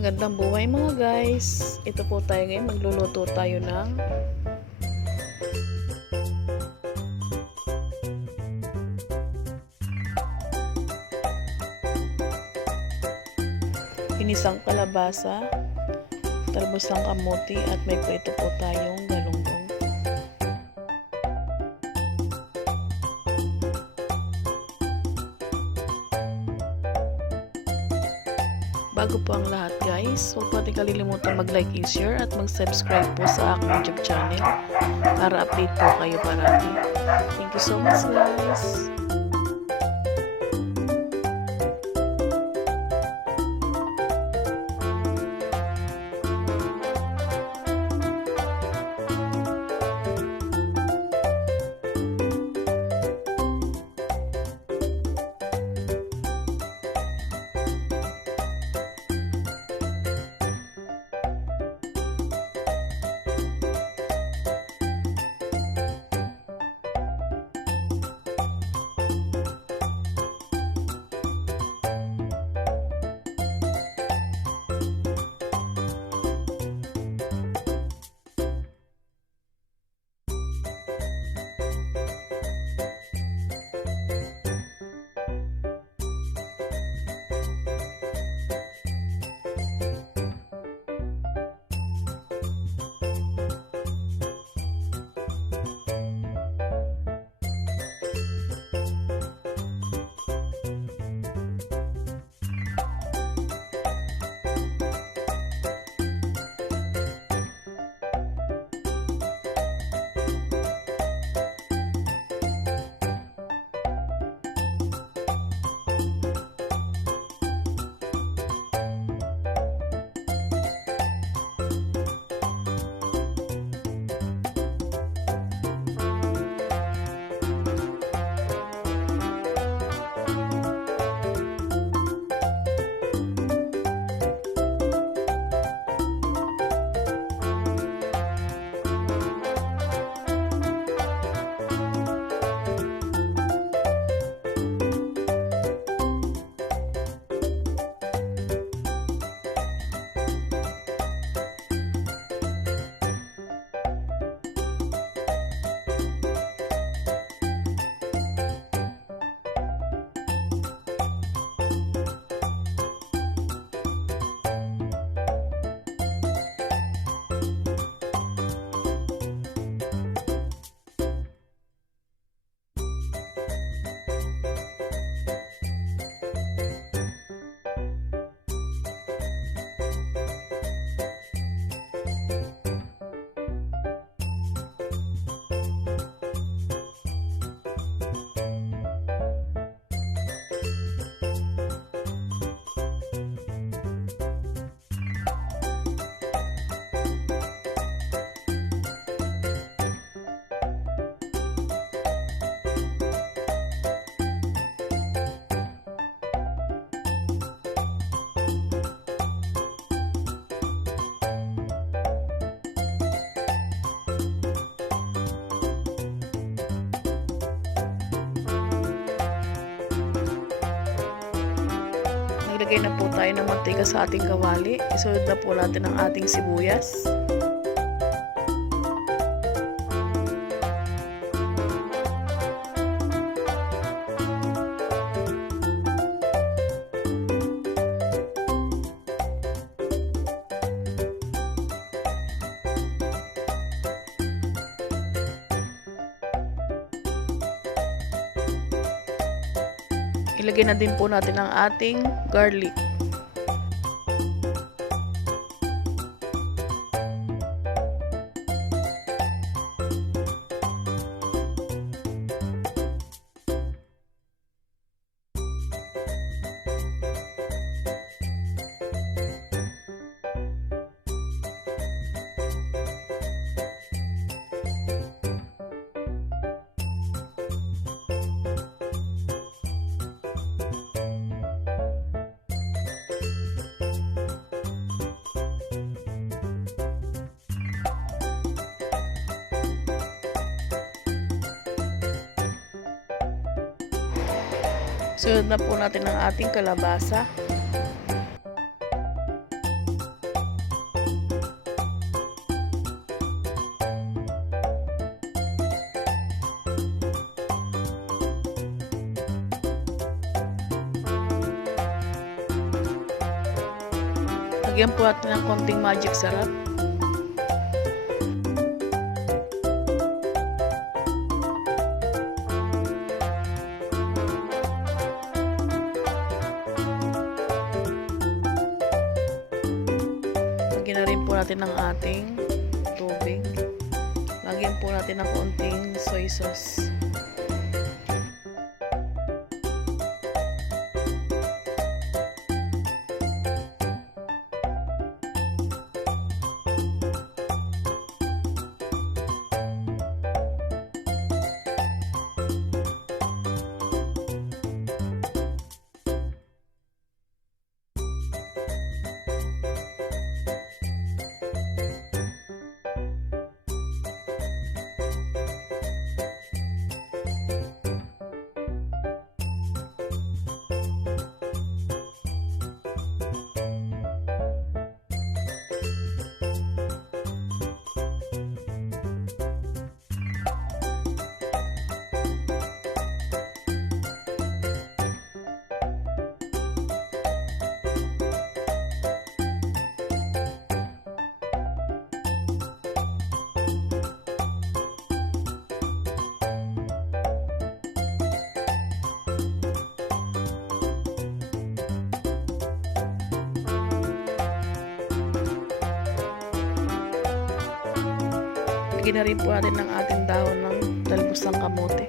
Magandang buhay mga guys. Ito po tayo ngayon, magluluto tayo ng ginisang kalabasa, talbos ng kamote at may prito po tayong galunggong. Bago po ang lahat guys, huwag po natin kalilimutan mag-like and share at mag-subscribe po sa aking YouTube channel para update po kayo parati. Thank you so much guys! Naglagay na po tayo ng mantika sa ating kawali. Isunod na po natin ang ating sibuyas. Ilagay na din po natin ang ating garlic. Sunod na po natin ang ating kalabasa. Lagyan po natin ng konting magic sarap. Lagyan na rin po natin ng ating tubig. Lagyan po natin ng konting soy sauce. Lagyan na rin po natin ng ating dahon ng talbos ng kamote.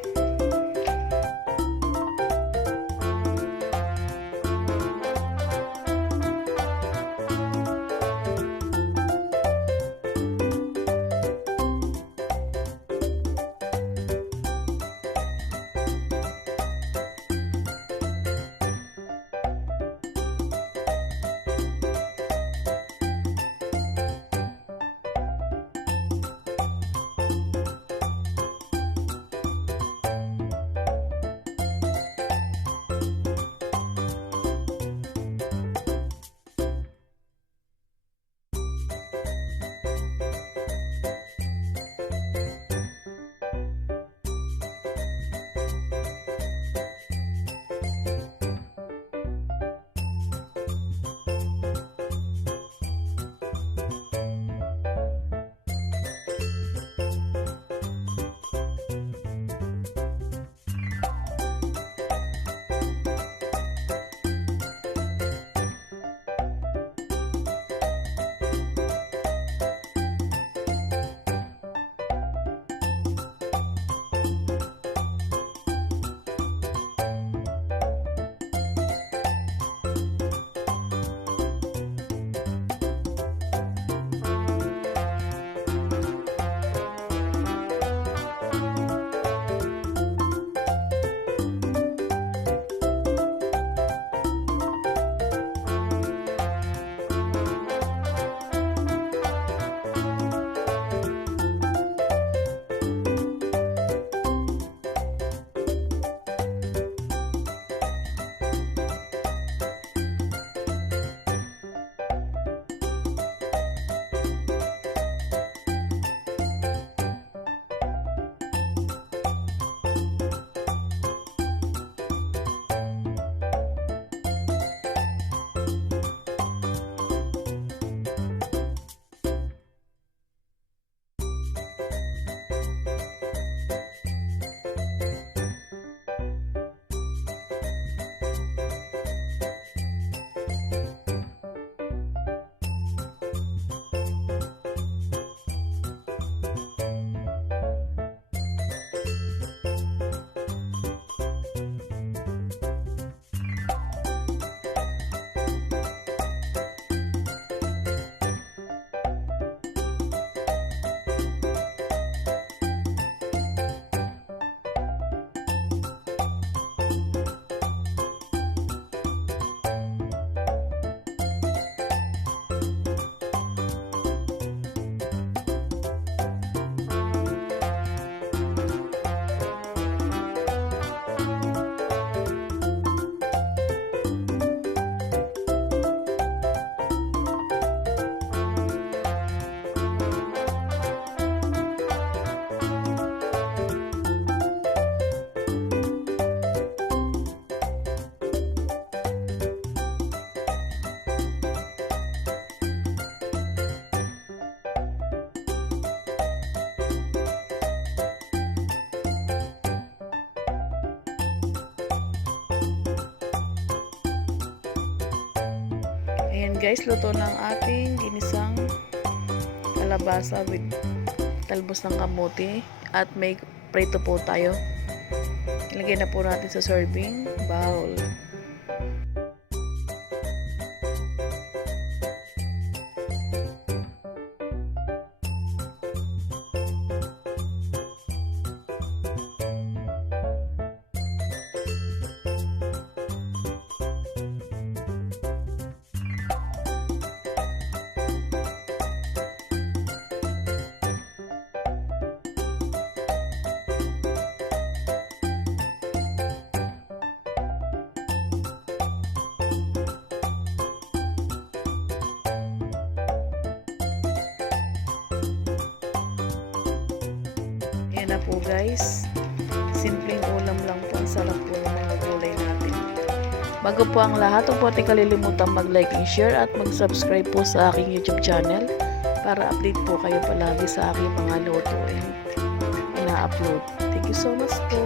Ayan guys, luto ng ating ginisang kalabasa with talbos ng kamote at may prito po tayo. Ilagay na po natin sa serving bowl. Yan na po guys. Simpleng ulam lang po. Ang sarap po ng mga gulay natin. Bago po ang lahat, huwag po natin kalilimutan mag-like and share at mag-subscribe po sa aking YouTube channel para update po kayo palagi sa aking mga luto and ina-upload. Thank you so much po.